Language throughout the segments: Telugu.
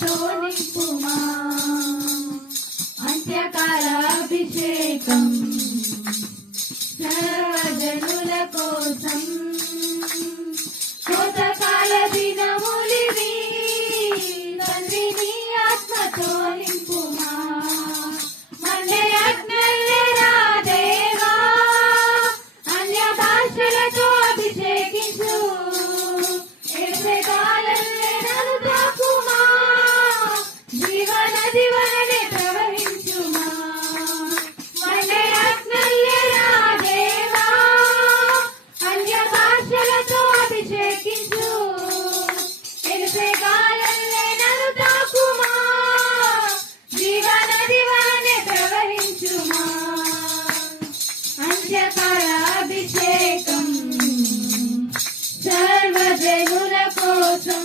ఆత్మతో నింపుమా అంత్యకాల అభిషేకం సర్వజనుల కోసం కోతకాల దినములివి తండ్రి నీ ఆత్మతో నింపుమా మండే అగ్నల్లెరా దేవా అన్య భాషలతో అభిషేకించు ఏసేకాలల్లె నన్ను తాకుమా జీవనది వలనే ప్రవహించుమా మండే అగ్నల్లెరా దేవా అన్య భాషలతో అభిషేకించు ఏసేకాలల్లె నన్ను తాకుమా జీవనది వలనే ప్రవహించుమా అంత్యకాల అభిషేకం సర్వజనుల కోసం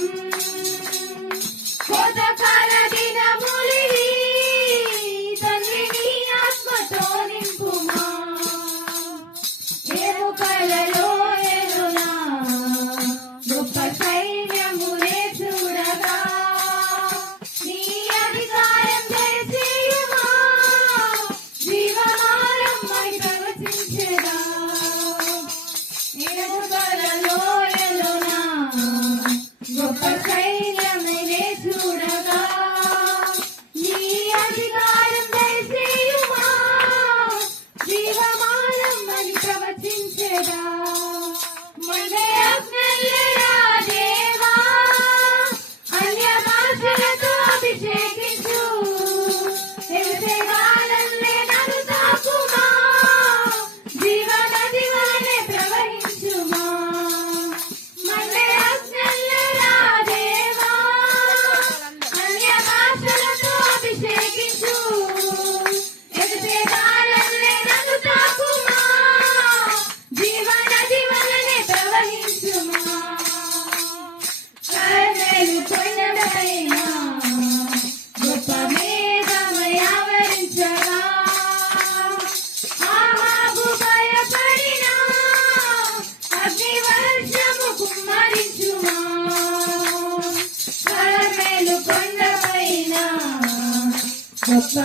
కోతకాల దినములివి తండ్రి నీ ఆత్మతో నింపుమా ఎముకలలో ఎరునా గొప్ప సైన్యమునే చూడగా నీ అధికారం దయచేయుమా జీవమారంభై ప్రవచించెదా ఎముకలలో ఎరునా గొప్ప సైన్యమునే చూడగా నీ అధికారం దయచేయుమా జీవమారంభై ప్రవచించెదా మండే అగ్నల్లెరా దేవా అన్య భాషలతో అభిషేకించు ఏసేకాలల్లె నన్ను తాకుమా జీవనది వలనే ప్రవహించుమా మండే అగ్నల్లెరా దేవా అన్య భాషలతో అభిషేకించు ఏసేకాలల్లె నన్ను తాకుమా జీవనది వలనే ప్రవహించుమా కర్నెలు కొండపైన గొప్ప మేఘమై ఆవరించగా ఆహాబు భయపడిన అగ్నివర్షము కుమ్మరించుమా కర్నెలు కొండపైన గొప్ప